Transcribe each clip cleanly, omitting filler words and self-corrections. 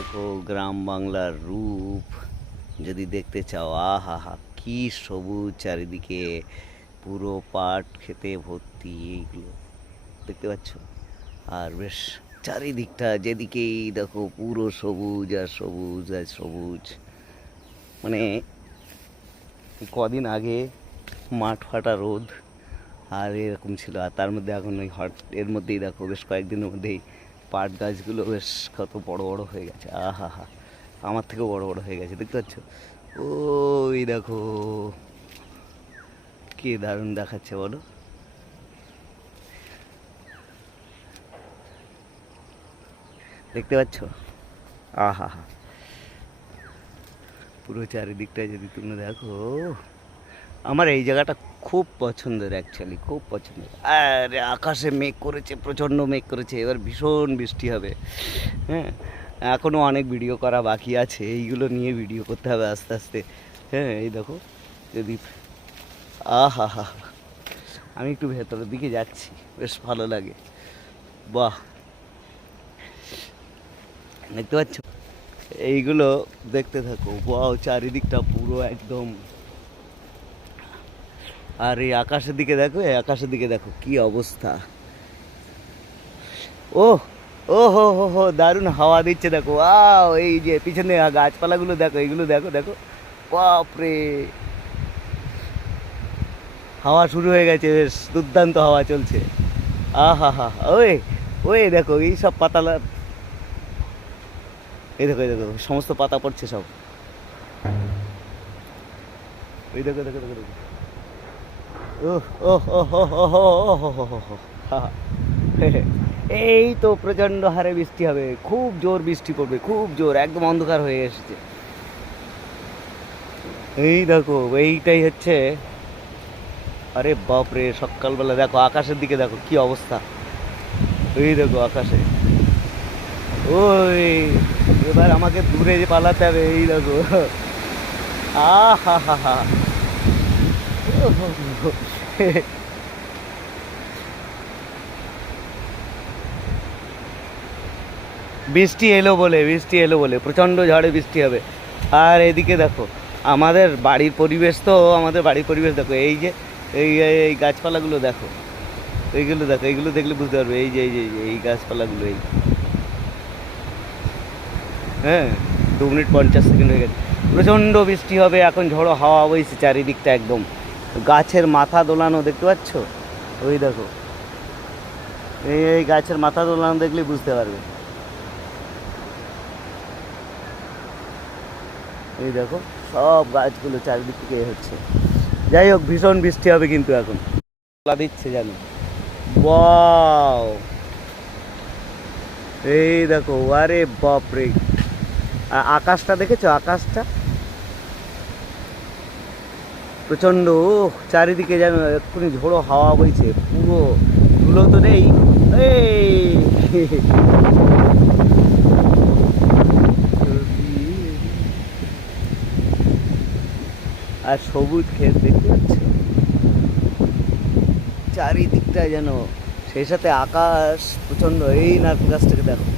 দেখো গ্রাম বাংলার রূপ যদি দেখতে চাও, আহা হা কি সবুজ চারিদিকে, পুরো পাট খেতে ভর্তি এইগুলো দেখতে পাচ্ছ। আর বেশ চারিদিকটা যেদিকেই দেখো পুরো সবুজ আর সবুজ আর সবুজ। মানে কদিন আগে মাঠ ফাটা রোদ আর এরকম ছিল, আর তার মধ্যে এখন ওই এর মধ্যেই দেখো বেশ কয়েকদিনের মধ্যেই পাট গাছগুলো বেশ কত বড় বড় হয়ে গেছে। আহা হা, আমার থেকেও বড় বড় হয়ে গেছে দেখতে পাচ্ছ। ওই দেখো কি দারুণ দেখাচ্ছে বলো। দেখতে পাচ্ছ, আহা হা, পুরো চারিদিকটা যদি তুমি দেখো। আমার এই জায়গাটা খুব পছন্দের, অ্যাকচুয়ালি খুব পছন্দের। আর আকাশে মেঘ করেছে, প্রচণ্ড মেঘ করেছে, এবার ভীষণ বৃষ্টি হবে। হ্যাঁ, এখনও অনেক ভিডিও করা বাকি আছে, এইগুলো নিয়ে ভিডিও করতে হবে আস্তে আস্তে। হ্যাঁ, এই দেখো যদি, আহা হা, আমি একটু ভেতরের দিকে যাচ্ছি, বেশ ভালো লাগে। বাহ, দেখতে পাচ্ছ, এইগুলো দেখতে থাকো। বাহ, চারিদিকটা পুরো একদম। আর এই আকাশের দিকে দেখো, এই আকাশের দিকে দেখো কি অবস্থা। ও ও হো হো হো, দারুণ হাওয়া দিচ্ছে দেখো। এই যে পিছনে গাছপালাগুলো দেখো, এইগুলো দেখো দেখো, বাপরে, হাওয়া শুরু হয়ে গেছে, বেশ দুর্দান্ত হাওয়া চলছে। আহা হা, ওই ওই দেখো এই সব পাতা, এই দেখো সমস্ত পাতা পড়ছে সব। ওই দেখো দেখো দেখো দেখো, ও ও হো হো হো হো হো হো হো, এই তো প্রচণ্ড হারে বৃষ্টি হবে, খুব জোর বৃষ্টি পড়বে, খুব জোর, একদম অন্ধকার হয়ে এসেছে। এই দেখো এইটাই হচ্ছে, আরে বাপরে, সকালবেলা দেখো আকাশের দিকে দেখো কি অবস্থা। এই দেখো আকাশে, ওই এবার আমাকে দূরে যে পালাতে হবে। এই দেখো, আহা হা হা, বৃষ্টি এলো বলে, বৃষ্টি এলো বলে প্রচণ্ড ঝড়ে বৃষ্টি হবে। আর এদিকে দেখো আমাদের বাড়ির পরিবেশ, তো আমাদের বাড়ির পরিবেশ দেখো, এই যে এই এই গাছপালাগুলো দেখো, এইগুলো দেখো, এইগুলো দেখলে বুঝতে পারবে। এই যে এই যে এই গাছপালাগুলো, এই, হ্যাঁ, 2 মিনিট 50 সেকেন্ড হয়ে গেছে। প্রচণ্ড বৃষ্টি হবে এখন, ঝড়ো হাওয়া বইছে চারিদিকটা একদম, গাছের মাথা দোলানো দেখতে পাচ্ছ। ওই দেখো এই গাছের মাথা দোলানো দেখলে বুঝতে পারবে। এই দেখো সব গাছগুলো চারিদিক থেকে হচ্ছে। যাই হোক, ভীষণ বৃষ্টি হবে কিন্তু এখন, বলা দিচ্ছে জানো। ওয়াও, এই দেখো, আরে বাপরে, আকাশটা দেখেছো, আকাশটা প্রচণ্ড, চারিদিকে যেন এক্ষুনি ঝোড়ো হাওয়া বইছে, পুরো ধুলো তো নেই। এই আর সবুজ ক্ষেত দেখতে পাচ্ছ চারিদিকটা যেন, সেই সাথে আকাশ প্রচণ্ড। এই নারকেল গাছটাকে দেখো,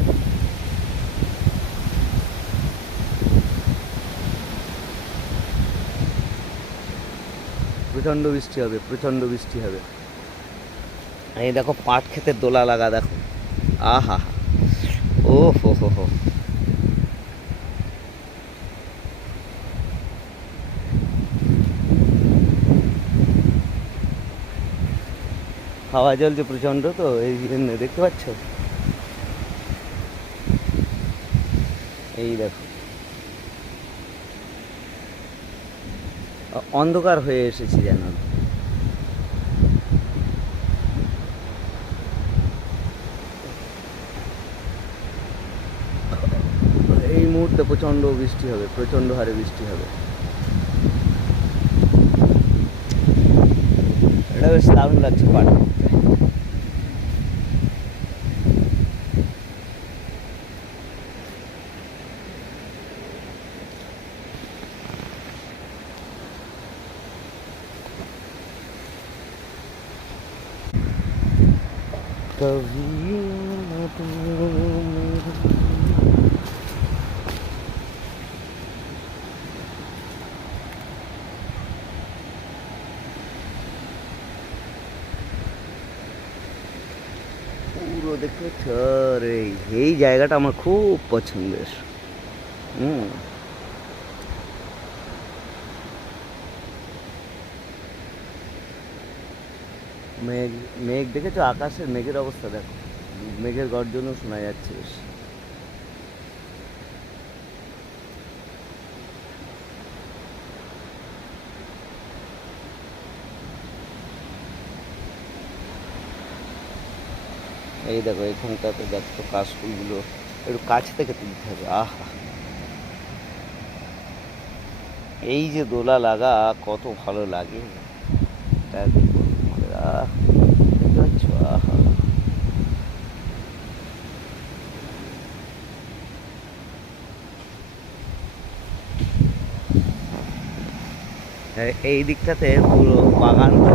প্রচণ্ড বৃষ্টি হবে, প্রচণ্ড বৃষ্টি হবে। এই দেখো পাট ক্ষেতের দোলা লাগা দেখো, আহা, ও হো হো হো, হাওয়া চলছে প্রচণ্ড, তো এই জন্য দেখতে পাচ্ছ। এই দেখো অন্ধকার হয়ে এসেছে যেন। এই মুহূর্তে প্রচণ্ড বৃষ্টি হবে, প্রচণ্ড হারে বৃষ্টি হবে। এটা বেশ দারুণ লাগছে পাট। कभी न तुम পুরো দেখতে পাচ্ছ, আরে এই জায়গাটা আমার খুব পছন্দের। হুম, মেঘ মেঘ দেখেছো, আকাশের মেঘের অবস্থা দেখো, মেঘের গর্জনও শোনা যাচ্ছে বেশ। এই দেখো এখানটাতে দেখো কাশফুলগুলো একটু কাছ থেকে তুলতে হবে। আহা, এই যে দোলা লাগা কত ভালো লাগে, তা দেখুন তোমাদের। দেখতে পাচ্ছ, আহা। এই দিকটাতে পুরো বাগান, তো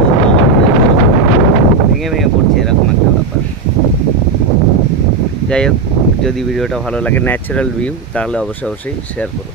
ভেঙে ভেঙে পড়ছে এরকম একটা ব্যাপার। যাই হোক, যদি ভিডিওটা ভালো লাগে, ন্যাচারাল ভিউ, তাহলে অবশ্যই অবশ্যই শেয়ার করো।